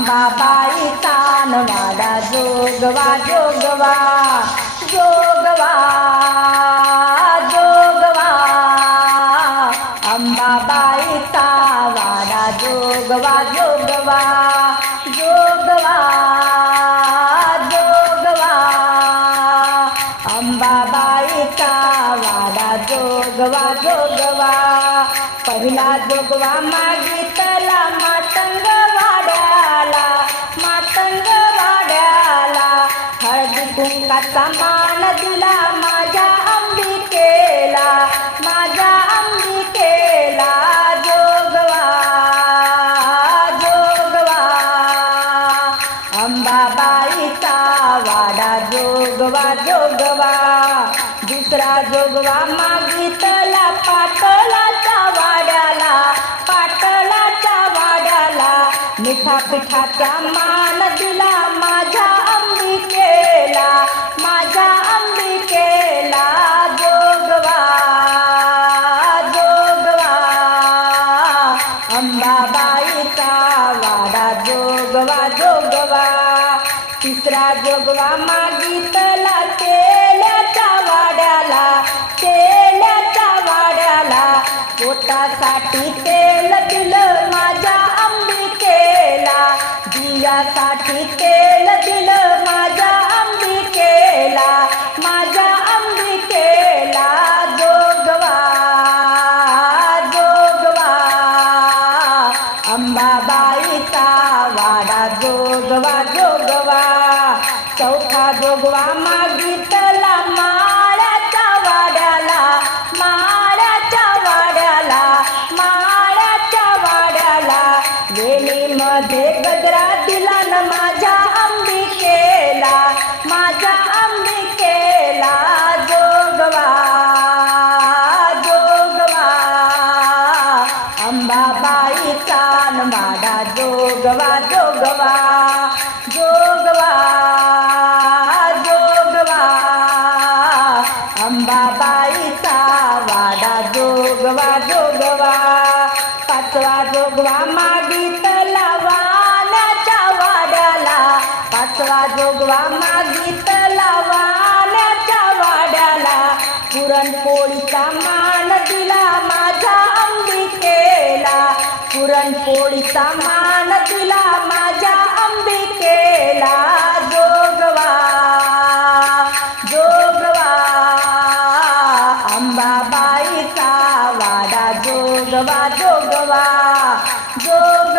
अंबाबाई तानवाडा जोगवा जोगवा जोगवा जोगवा. अंबाबाई तावाडा जोगवा जोगवा जोगवा जोगवा. अंबाबाई तावाडा जोगवा जोगवा. पहिला जोगवा मागितला मातंग कुंकाचा मान दिला माझ्या अंबिकेला माझ्या अंबिकेला जोगवा जोगवा. अंबाबाईचा वाडा जोगवा जोगवा. दुसरा जोगवा मागितला पाटलाच्या वाड्याला पाटलाच्या वाड्याला. मिठा पिठाचा मान दिला अंबाबाईचा वाडा जोगवा जोगवा. तिसरा जोगवा मागितला तेल्याच्या वाड्याला तेल्याच्या वाड्याला. पोटासाठी तेल दिलं माझ्या अंबिकेला दियासाठी तेल चौथा जोगवा मागितला माळ्याच्या वाड्याला माळ्याच्या वाड्याला माळ्याच्या वाड्याला. वेलीमध्ये गजरा दिला न माझ्या अंबिकेला माझ्या अंबिकेला जोगवा जोगवा. अंबाबाईचा वाडा जोगवा जोगवा जोगवा. पाचवा जोगवा मागितला वाण्याच्या वाड्याला. पुरणपोळीचा मान दिला माझ्या अंबिकेला. पुरणपोळीचा मान दिला माझ्या अंबिकेला. जोगवा जोगवा अंबाबाईचा वाडा. जोगवा जोगवा जोग